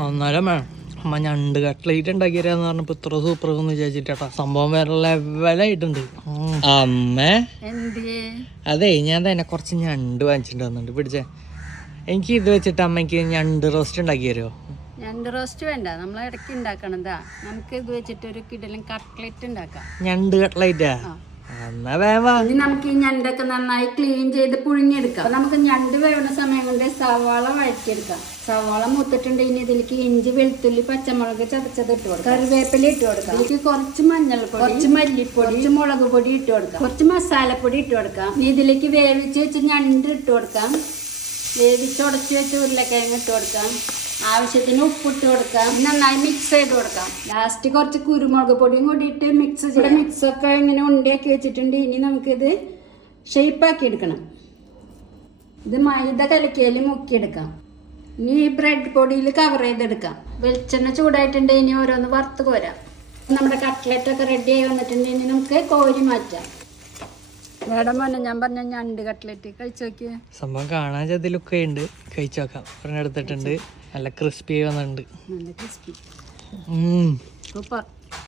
അന്നേരം വേണം അമ്മ ഞണ്ട് കട്ട്ലേറ്റ് ഉണ്ടാക്കിയരാന്ന് പറഞ്ഞപ്പോ ഇത്ര സൂപ്പർ എന്ന് വിചാരിച്ചിട്ടാ. സംഭവം വേറെ ലെവലായിട്ടുണ്ട്. അമ്മ അതെ ഞാൻ തന്നെ കുറച്ച് ഞണ്ട് വാങ്ങിച്ചിട്ട് വന്നിട്ടുണ്ട്. പിടിച്ചേ, എനിക്ക് ഇത് വെച്ചിട്ട് അമ്മയ്ക്ക് ഞണ്ട് റോസ്റ്റ് ഉണ്ടാക്കി തരുമോ? ഞണ്ട് റോസ്റ്റ് വേണ്ട, നമ്മൾ ഇടയ്ക്ക് ഉണ്ടാക്കണതാ. നമുക്ക് ഇത് വെച്ചിട്ട് ഒരു കിടലും കട്ട്ലേറ്റ് ഉണ്ടാക്കാം. ഞണ്ട് കട്ട്ലേറ്റാ? എന്നാ വേവാ. ഇനി നമുക്ക് ഈ ഞണ്ടൊക്കെ നന്നായി ക്ലീൻ ചെയ്ത് പുഴുങ്ങിയെടുക്കാം. നമുക്ക് ഞണ്ട് വേവുന്ന സമയം കൊണ്ട് സവാള വഴറ്റിയെടുക്കാം. സവാള മൂത്തിട്ടുണ്ട്. ഇനി ഇതിലേക്ക് ഇഞ്ചി, വെളുത്തുള്ളി, പച്ചമുളക് ചതച്ചത് ഇട്ട് കൊടുക്കാം. കറിവേപ്പില ഇട്ട് കൊടുക്കാം. ഇതിലേക്ക് കുറച്ച് മഞ്ഞൾപ്പൊടി, കുറച്ച് മല്ലിപ്പൊടി, കുറച്ച് മുളക് പൊടി ഇട്ട് കൊടുക്കാം. കുറച്ച് മസാലപ്പൊടി ഇട്ട് കൊടുക്കാം. ഇനി ഇതിലേക്ക് വേവിച്ച് വെച്ച് ഞണ്ട് ഇട്ട് കൊടുക്കാം. വേവിച്ചുടച്ച് വെച്ച് ഉരുളക്കിഴങ്ങ് ഇട്ട് കൊടുക്കാം. ആവശ്യത്തിന് ഉപ്പിട്ട് കൊടുക്കാം. നന്നായി മിക്സ് ചെയ്ത് കൊടുക്കാം. ലാസ്റ്റ് കുറച്ച് കുരുമുളക് പൊടിയും കൂടി ഇട്ട് മിക്സ് ചെയ്യാം. മിക്സൊക്കെ ഇങ്ങനെ ഉണ്ടാക്കി വെച്ചിട്ടുണ്ട്. ഇനി നമുക്കിത് ഷേപ്പാക്കി എടുക്കണം. ഇത് മൈദ കലക്കിയാൽ മുക്കിയെടുക്കാം. ഇനി ഈ ബ്രെഡ് പൊടിയിൽ കവർ ചെയ്തെടുക്കാം. വെളിച്ചെണ്ണ ചൂടായിട്ടുണ്ട്. ഇനി ഓരോന്ന് വറുത്ത് കോരാം. നമ്മുടെ കട്ട്ലറ്റൊക്കെ റെഡി ആയി വന്നിട്ടുണ്ട്. ഇനി നമുക്ക് കോരി മാറ്റാം. മേഡം മോനെ, ഞാൻ പറഞ്ഞ ഞണ്ട് കട്ട്ലറ്റ് കഴിച്ചു നോക്കിയേ. സംഭവം കാണാൻ ചതിലൊക്കെ ഉണ്ട്. കഴിച്ചു നോക്കാം. ഒരെണ്ണം എടുത്തിട്ടുണ്ട്. നല്ല ക്രിസ്പി വന്നിട്ടുണ്ട്. നല്ല ക്രിസ്പി ഉം സൂപ്പർ.